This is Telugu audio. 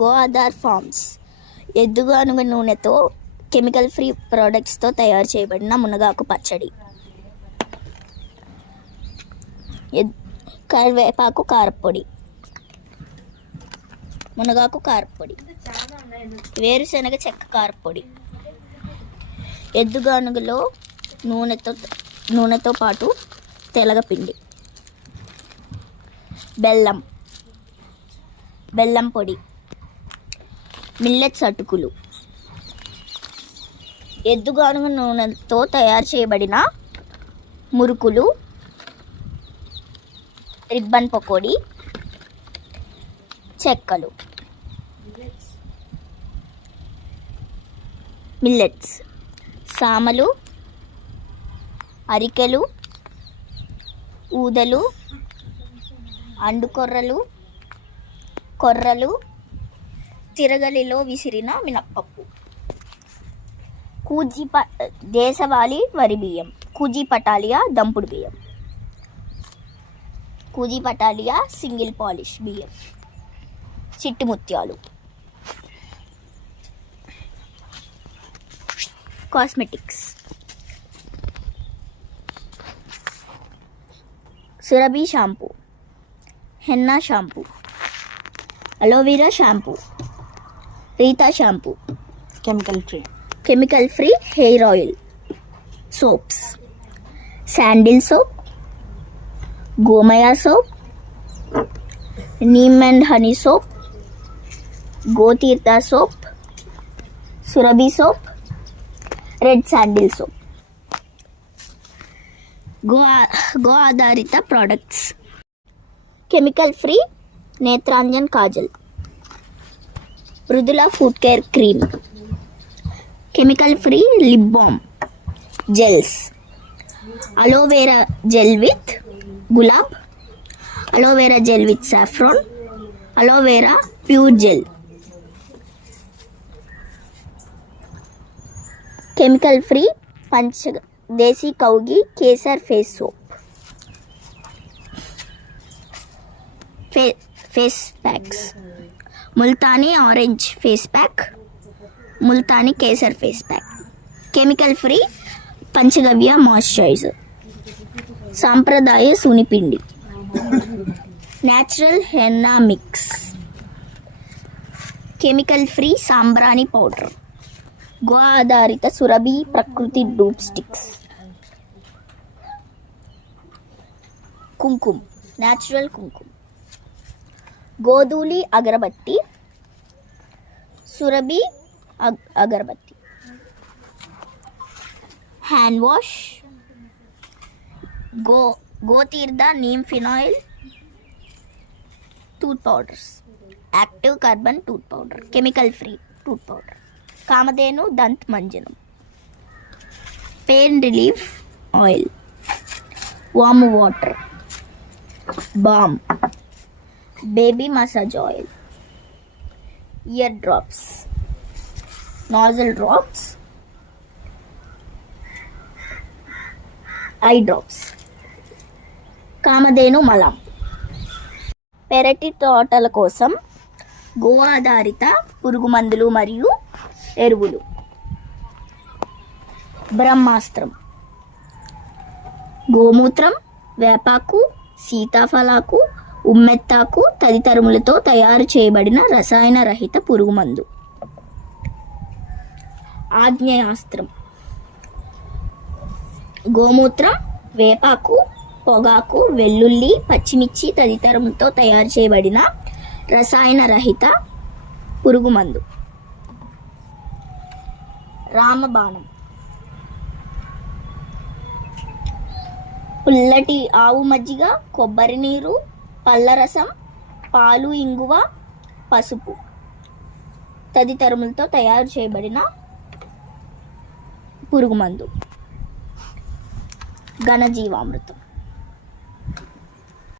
Go Aadhaar forms. ఎద్దుగానుగ నూనెతో కెమికల్ ఫ్రీ ప్రోడక్ట్స్తో తయారు చేయబడిన మునగాకు పచ్చడి. కరివేపాకు కారపొడి, మునగాకు కారపొడి, వేరుశనగ చెక్క కారపొడి, ఎద్దుగానుగలో నూనెతో పాటు తెలగపిండి, బెల్లం పొడి, మిల్లెట్స్ అటుకులు, ఎద్దుగానుగ నూనెతో తయారు చేయబడిన మురుకులు, రిబ్బన్ పకోడీ, చెక్కలు, మిల్లెట్స్, సామలు, అరికెలు, ఊదలు, అండుకొర్రలు, కొర్రలు, తిరగలిలో విసిరిన మినప్పప్పు, దేశవాళీ వరి బియ్యం, కూజీ పటాలియా దంపుడు బియ్యం, కూజీ పటాలియా సింగిల్ పాలిష్ బియ్యం, చిట్టి ముత్యాలు. Cosmetics: Surabhi shampoo, henna shampoo, aloe vera shampoo, Reetha shampoo, chemical free hair oil, soaps: sandal soap, గోమయ soap, neem and honey soap, Gotirtha soap, Surabhi soap, red sandal soap. గో ఆధారిత products: chemical free Netranjan kajal, Mrudula foot care cream, chemical free lip balm gels, aloe vera gel with gulab, aloe vera gel with saffron, aloe vera pure gel, chemical free desi కౌగి kesar face soap, face packs: Multani orange face pack, Multani kesar face pack, chemical free Panchagavya moisturizer, సాంప్రదాయ సునిపిండి, natural henna mix, chemical free sambrani powder, గో ఆధారిత Surabhi Prakriti dhoop sticks, kumkum natural kumkum, Godhuli agarbatti, Surabhi agarbatti, hand wash, Gotirtha neem phenyl tooth powders, active carbon tooth powder, chemical free tooth powder, Kamadhenu దంత్ మంజనం, pain relief oil, warm water, balm, baby massage oil, ear drops, nasal drops, eye drops, Kamadhenu మలం. పెరటి తోటల కోసం గో ఆధారిత పురుగు మందులు మరియు ఎరువులు: బ్రహ్మాస్త్రం, గోమూత్రం, వేపాకు, సీతాఫలాకు, ఉమ్మెత్తాకు తదితరములతో తయారు చేయబడిన రసాయన రహిత పురుగు మందు. ఆగ్నేయాస్త్రం: గోమూత్రం, వేపాకు, పొగాకు, వెల్లుల్లి, పచ్చిమిర్చి తదితరములతో తయారు చేయబడిన రసాయన రహిత పురుగు మందు. రామబాణం: పుల్లటి ఆవు మజ్జిగ, కొబ్బరి నీరు, పళ్ళరసం, పాలు, ఇంగువ, పసుపు తదితరములతో తయారు చేయబడిన పురుగు మందు. ఘనజీవామృతం: